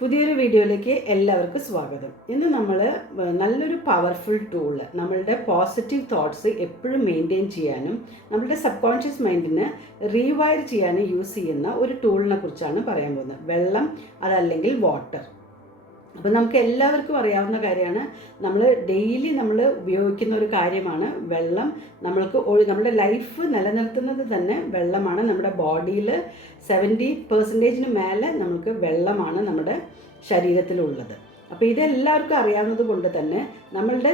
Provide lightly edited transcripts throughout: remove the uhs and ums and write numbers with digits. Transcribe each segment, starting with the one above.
പുതിയൊരു വീഡിയോയിലേക്ക് എല്ലാവർക്കും സ്വാഗതം. ഇന്ന് നമ്മൾ നല്ലൊരു പവർഫുൾ ടൂള്, നമ്മളുടെ പോസിറ്റീവ് തോട്ട്സ് എപ്പോഴും മെയിൻറ്റെയിൻ ചെയ്യാനും നമ്മളുടെ സബ് കോൺഷ്യസ് മൈൻഡിന് റീവയർ ചെയ്യാനും യൂസ് ചെയ്യുന്ന ഒരു ടൂളിനെ കുറിച്ചാണ് പറയാൻ പോകുന്നത്. വെള്ളം, അതല്ലെങ്കിൽ വാട്ടർ. അപ്പോൾ നമുക്ക് എല്ലാവർക്കും അറിയാവുന്ന കാര്യമാണ്, നമ്മൾ ഡെയിലി നമ്മൾ ഉപയോഗിക്കുന്ന ഒരു കാര്യമാണ് വെള്ളം. നമ്മുടെ ലൈഫ് നിലനിർത്തുന്നത് തന്നെ വെള്ളമാണ്. നമ്മുടെ ബോഡിയിൽ 70% മേലെ നമുക്ക് വെള്ളമാണ് നമ്മുടെ ശരീരത്തിലുള്ളത്. അപ്പോൾ ഇതെല്ലാവർക്കും അറിയാവുന്നത് കൊണ്ട് തന്നെ നമ്മളുടെ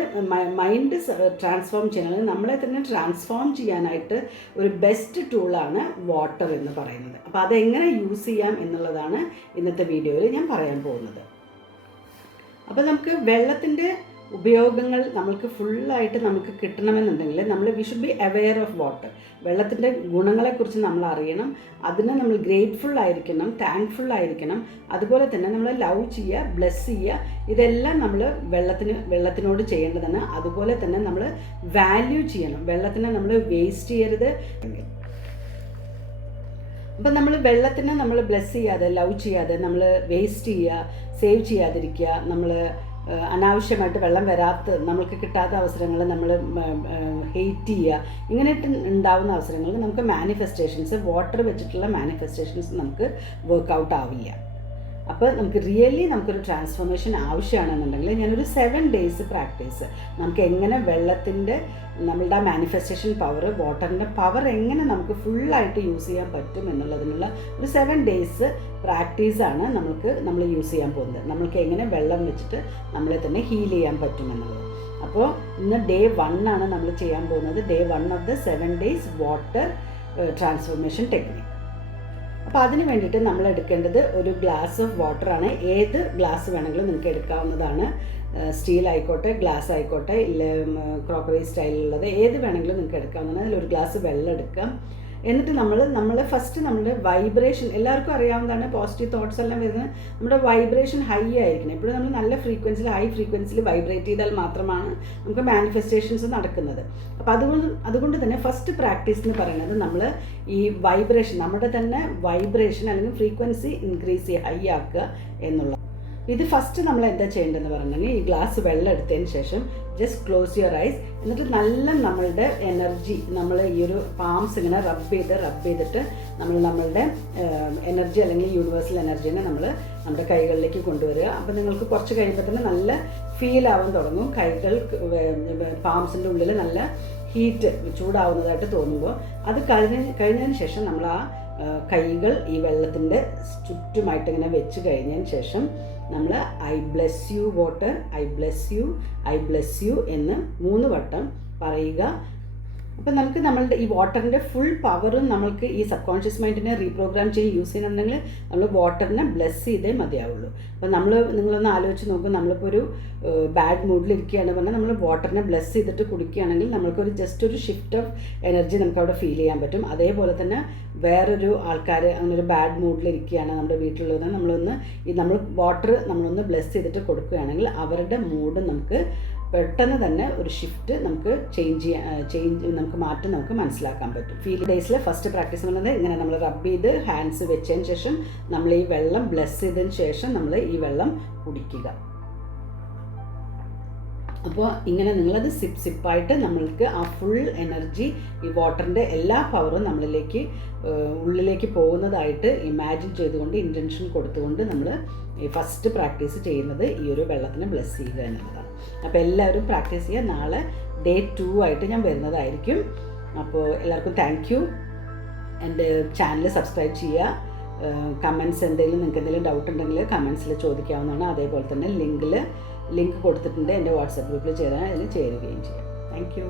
മൈൻഡ് ട്രാൻസ്ഫോം ചെയ്യണമെങ്കിൽ നമ്മളെ തന്നെ ട്രാൻസ്ഫോം ചെയ്യാനായിട്ട് ഒരു ബെസ്റ്റ് ടൂളാണ് വാട്ടർ എന്ന് പറയുന്നത്. അപ്പോൾ അതെങ്ങനെ യൂസ് ചെയ്യാം എന്നുള്ളതാണ് ഇന്നത്തെ വീഡിയോയിൽ ഞാൻ പറയാൻ പോകുന്നത്. അപ്പോൾ നമുക്ക് വെള്ളത്തിൻ്റെ ഉപയോഗങ്ങൾ നമുക്ക് ഫുള്ളായിട്ട് നമുക്ക് കിട്ടണമെന്നുണ്ടെങ്കിൽ we should be aware of water. വെള്ളത്തിൻ്റെ ഗുണങ്ങളെക്കുറിച്ച് നമ്മൾ അറിയണം, അതിന് നമ്മൾ ഗ്രേറ്റ്ഫുൾ ആയിരിക്കണം, താങ്ക്ഫുൾ ആയിരിക്കണം. അതുപോലെ തന്നെ നമ്മൾ ലവ് ചെയ്യുക, ബ്ലെസ് ചെയ്യുക, ഇതെല്ലാം നമ്മൾ വെള്ളത്തിനോട് ചെയ്യേണ്ടതാണ്. അതുപോലെ തന്നെ നമ്മൾ വാല്യൂ ചെയ്യണം. വെള്ളത്തിനെ നമ്മൾ വേസ്റ്റ് ചെയ്യരുത്. അപ്പം നമ്മൾ വെള്ളത്തിനെ നമ്മൾ ബ്ലെസ് ചെയ്യാതെ, ലവ് ചെയ്യാതെ, നമ്മൾ വേസ്റ്റ് ചെയ്യുക, സേവ് ചെയ്യാതിരിക്കുക, നമ്മൾ അനാവശ്യമായിട്ട് വെള്ളം നമ്മൾക്ക് കിട്ടാത്ത അവസരങ്ങൾ നമ്മൾ ഹെയ്റ്റ് ചെയ്യുക, ഇങ്ങനെയായിട്ട് ഉണ്ടാവുന്ന അവസരങ്ങളിൽ നമുക്ക് മാനിഫെസ്റ്റേഷൻസ്, വാട്ടർ വെച്ചിട്ടുള്ള മാനിഫെസ്റ്റേഷൻസ് നമുക്ക് വർക്കൗട്ട് ആവില്ല. അപ്പോൾ നമുക്ക് റിയലി നമുക്കൊരു ട്രാൻസ്ഫോർമേഷൻ ആവശ്യമാണെന്നുണ്ടെങ്കിൽ ഞാനൊരു 7 days പ്രാക്ടീസ്, നമുക്ക് എങ്ങനെ നമ്മളുടെ മാനിഫെസ്റ്റേഷൻ പവർ, വാട്ടറിൻ്റെ പവർ എങ്ങനെ നമുക്ക് ഫുള്ളായിട്ട് യൂസ് ചെയ്യാൻ പറ്റും എന്നുള്ളതിനുള്ള ഒരു 7 days പ്രാക്ടീസാണ് നമ്മൾ യൂസ് ചെയ്യാൻ പോകുന്നത്. നമ്മൾക്ക് എങ്ങനെ വെള്ളം വെച്ചിട്ട് നമ്മളെ തന്നെ ഹീൽ ചെയ്യാൻ പറ്റുമെന്നുള്ളത്. അപ്പോൾ ഇന്ന് day 1 ആണ് നമ്മൾ ചെയ്യാൻ പോകുന്നത്. day 1 of the 7 days water transformation technique. അപ്പോൾ അതിന് വേണ്ടിയിട്ട് നമ്മൾ എടുക്കേണ്ടത് ഒരു ഗ്ലാസ് ഓഫ് വാട്ടറാണ്. ഏത് ഗ്ലാസ് വേണമെങ്കിലും നിങ്ങൾക്ക് എടുക്കാവുന്നതാണ്. സ്റ്റീൽ ആയിക്കോട്ടെ, ഗ്ലാസ് ആയിക്കോട്ടെ, ഇല്ല ക്രോക്കറി സ്റ്റൈലിലുള്ളത് ഏത് വേണമെങ്കിലും നിങ്ങൾക്ക് എടുക്കാവുന്നതാണ്. അതിലൊരു ഗ്ലാസ് വെള്ളം എടുക്കാം. എന്നിട്ട് നമ്മൾ ഫസ്റ്റ് നമ്മുടെ വൈബ്രേഷൻ, എല്ലാവർക്കും അറിയാവുന്നതാണ്, പോസിറ്റീവ് തോട്ട്സ് എല്ലാം വരുന്നത് നമ്മുടെ വൈബ്രേഷൻ ഹൈ ആയിരിക്കണം. എപ്പോഴും നമ്മൾ നല്ല ഫ്രീക്വൻസിയിൽ, ഹൈ ഫ്രീക്വൻസിയിൽ വൈബ്രേറ്റ് ചെയ്താൽ മാത്രമാണ് നമുക്ക് മാനിഫെസ്റ്റേഷൻസ് നടക്കുന്നത്. അപ്പോൾ അതുകൊണ്ട് തന്നെ ഫസ്റ്റ് പ്രാക്ടീസ് എന്ന് പറയുന്നത് നമ്മൾ ഈ വൈബ്രേഷൻ, നമ്മുടെ തന്നെ വൈബ്രേഷൻ അല്ലെങ്കിൽ ഫ്രീക്വൻസി ഇൻക്രീസ് ചെയ്യുക, ഹൈ ആക്കുക എന്നുള്ളത്. ഇത് ഫസ്റ്റ് നമ്മൾ എന്താ ചെയ്യേണ്ടതെന്ന് പറഞ്ഞെങ്കിൽ, ഈ ഗ്ലാസ് വെള്ളം എടുത്തതിന് ശേഷം ജസ്റ്റ് ക്ലോസ് യുവർ ഐസ്. എന്നിട്ട് നല്ല നമ്മളുടെ എനർജി, നമ്മൾ ഈ ഒരു പാംസ് ഇങ്ങനെ റബ്ബ് ചെയ്തിട്ട് നമ്മളുടെ എനർജി അല്ലെങ്കിൽ യൂണിവേഴ്സൽ എനർജീനെ നമ്മുടെ കൈകളിലേക്ക് കൊണ്ടുവരിക. അപ്പോൾ നിങ്ങൾക്ക് കുറച്ച് കഴിയുമ്പോൾ തന്നെ നല്ല ഫീൽ ആവാൻ തുടങ്ങും. പാംസിൻ്റെ ഉള്ളിൽ നല്ല ഹീറ്റ്, ചൂടാവുന്നതായിട്ട് തോന്നുമ്പോൾ അത് കഴിഞ്ഞതിന് ശേഷം നമ്മൾ ആ കൈകൾ ഈ വെള്ളത്തിൻ്റെ ചുറ്റുമായിട്ട് ഇങ്ങനെ വെച്ച് കഴിഞ്ഞതിന് ശേഷം നമ്മൾ I bless you water, I bless you, I bless you എന്ന് 3 വട്ടം പറയുക. അപ്പം നമുക്ക് നമ്മളുടെ ഈ വാട്ടറിൻ്റെ ഫുൾ പവറും നമ്മൾക്ക് ഈ സബ് കോൺഷ്യസ് മൈൻഡിനെ റീപ്രോഗ്രാം ചെയ്ത് യൂസ് ചെയ്യുന്നുണ്ടെങ്കിൽ നമ്മൾ വാട്ടറിനെ ബ്ലെസ് ചെയ്തേ മതിയാവുള്ളൂ. അപ്പോൾ നിങ്ങളൊന്ന് ആലോചിച്ച് നോക്കും, നമ്മളിപ്പോൾ ഒരു ബാഡ് മൂഡിലിരിക്കുകയാണ് പറഞ്ഞാൽ നമ്മൾ വാട്ടറിനെ ബ്ലെസ് ചെയ്തിട്ട് കുടിക്കുകയാണെങ്കിൽ നമ്മൾക്കൊരു ജസ്റ്റ് ഒരു ഷിഫ്റ്റ് ഓഫ് എനർജി നമുക്ക് അവിടെ ഫീൽ ചെയ്യാൻ പറ്റും. അതേപോലെ തന്നെ വേറൊരു ആൾക്കാർ അങ്ങനെ ഒരു ബാഡ് മൂഡിലിരിക്കുകയാണ് നമ്മുടെ വീട്ടിലുള്ളത്, നമ്മൾ നമ്മളൊന്ന് ബ്ലെസ് ചെയ്തിട്ട് കൊടുക്കുകയാണെങ്കിൽ അവരുടെ മൂഡ് നമുക്ക് പെട്ടെന്ന് തന്നെ ഒരു ഷിഫ്റ്റ് നമുക്ക് നമുക്ക് മാറ്റം നമുക്ക് മനസ്സിലാക്കാൻ പറ്റും. ഫീൽ ഡേയ്സിലെ ഫസ്റ്റ് പ്രാക്ടീസ് എന്ന് പറയുന്നത് ഇങ്ങനെ നമ്മൾ റബ്ബ് ചെയ്ത് ഹാൻഡ്സ് വെച്ചതിന് ശേഷം നമ്മൾ ഈ വെള്ളം ബ്ലെസ് ചെയ്തതിന് ശേഷം നമ്മൾ ഈ വെള്ളം കുടിക്കുക. അപ്പോൾ ഇങ്ങനെ നിങ്ങളത് സിപ്പായിട്ട് നമ്മൾക്ക് ആ ഫുൾ എനർജി, ഈ വാട്ടറിൻ്റെ എല്ലാ പവറും ഉള്ളിലേക്ക് പോകുന്നതായിട്ട് ഇമാജിൻ ചെയ്തുകൊണ്ട്, ഇൻറ്റൻഷൻ കൊടുത്തുകൊണ്ട് നമ്മൾ ഈ ഫസ്റ്റ് പ്രാക്ടീസ് ചെയ്യുന്നത് ഈ ഒരു വെള്ളത്തിനെ ബ്ലെസ് ചെയ്യുക എന്നുള്ളതാണ്. അപ്പോൾ എല്ലാവരും പ്രാക്ടീസ് ചെയ്യുക. നാളെ day 2 ആയിട്ട് ഞാൻ വരുന്നതായിരിക്കും. അപ്പോൾ എല്ലാവർക്കും താങ്ക് യു. എൻ്റെ ചാനൽ സബ്സ്ക്രൈബ് ചെയ്യുക. കമൻസ് നിങ്ങൾക്ക് എന്തെങ്കിലും ഡൗട്ട് ഉണ്ടെങ്കിൽ കമൻസിൽ ചോദിക്കാവുന്നതാണ്. അതേപോലെ തന്നെ ലിങ്ക് കൊടുത്തിട്ടുണ്ട്, എൻ്റെ വാട്സാപ്പ് ഗ്രൂപ്പിൽ ചേരാൻ അതിൽ ചേരുകയും ചെയ്യാം. Thank you.